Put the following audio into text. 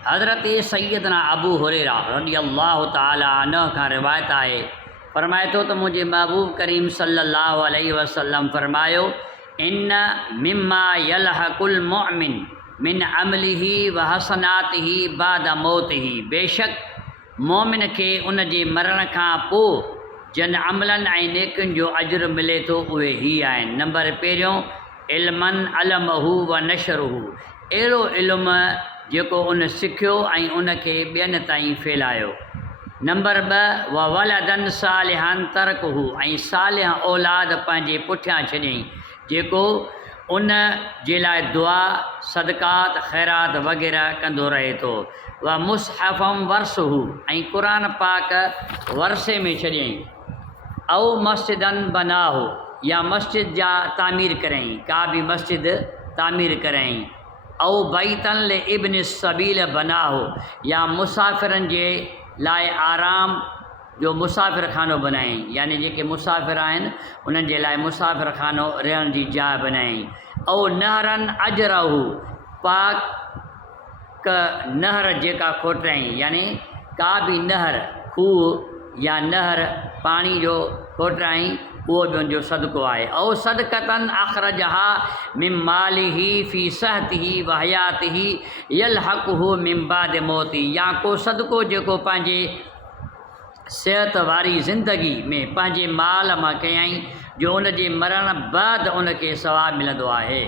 हज़रत सैयदना अबू हुरैरा रज़ियल्लाहु ताला अन्हु खां रिवायत आहे, फरमाए थो त मुंहिंजे महबूब करीम सल्लल्लाहु अलैहि वसल्लम फरमायो, इन मिम्मा यलहकुल मुअमिन मिन अमलिही व हसनातिही बाद मौतिही, बेशक मोमिन खे उन जे मरण खां पोइ जन अमलनि ऐं नेकियुनि जो अजुर मिले थो उहे ही आहिनि। नंबर पहिरियों, इल्मन अलमहू व नशरुहू, अहिड़ो इल्मु जेको उन सिखियो ऐं उनखे ॿियनि ताईं फैलायो। नंबर ॿ, व वलदन सालिहन तरकहू, ऐं सालिह औलाद पंहिंजे पुठियां छॾियईं जेको उन जे लाइ दुआ सदकात ख़ैरात वग़ैरह कंदो रहे थो। व मुसहफ़म वर्सहू, ऐं क़ुरान पाक वर्से में छॾियईं। औ मस्जिदन बनाहो, या मस्जिद जा तामीर कराईं, का बि मस्जिद तामीर कराईं। औ बैतन ले इब्न सबील बनाहो, या मुसाफ़िरनि जे लाइ आराम जो मुसाफ़िर खानो बनाईं, यानी जेके मुसाफ़िर आहिनि उन्हनि जे लाइ मुसाफ़िर खानो रहण जी जाइ बनाईं। औ नहरन अजरहू, पाक नहर जेका खोटाईं, यानी का बि नहर खूह या नहर पाणी जो खोटाईं, उहो बि उनजो सदको आहे। ऐं सदकतन अख़रजहा मिन मालिही फ़ी सहतिही व हयातिही यलहक़हू मिन बाद मौती, या को सदको जेको पंहिंजे सिहत वारी ज़िंदगी में पंहिंजे माल मां कयईं जो उन जे मरण बाद उनखे सवाबु मिलंदो आहे।